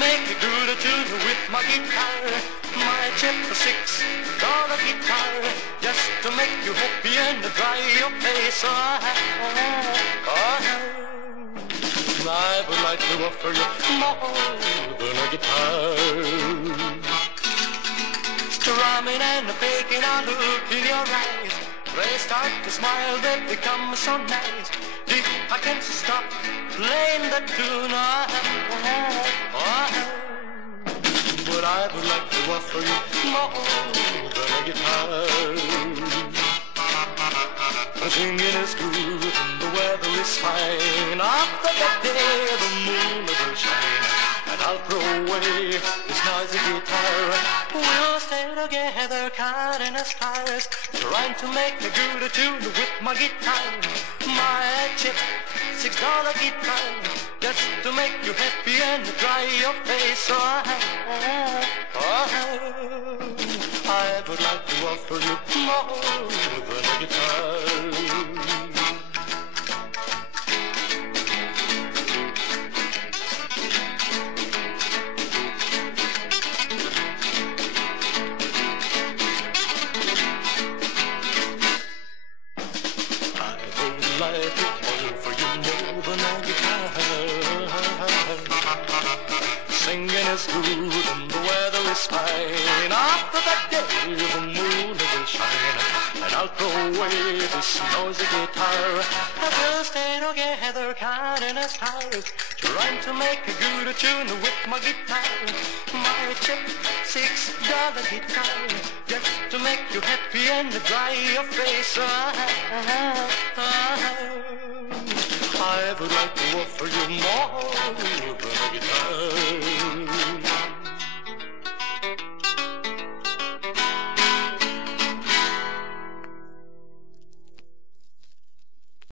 make a good tune with my guitar, my cheap $6 guitar, just to make you happy and dry your face. I would like to offer you more than a guitar. Strumming and picking a look in your eyes, they start to smile, they become so nice. I can't stop playing the tune. But I would like to offer you more than a guitar. Singing is good, the weather is fine. After that day the moon will shine, and I'll throw away this noisy guitar. We'll stay together, cutting as stars, trying to make a good tune with my guitar, my cheap $6 guitar, just to make you happy and dry your face. I would like to offer you more than a guitar. Like to offer you more than a guitar. Singing is good and the weather is fine. After that day the moon will shine, and I'll throw away this noisy guitar. I will stay together, cutting as stars, trying to make a good tune with my guitar, my cheap $6 guitar, just to make you happy and dry your face. I would like to offer you more than a guitar.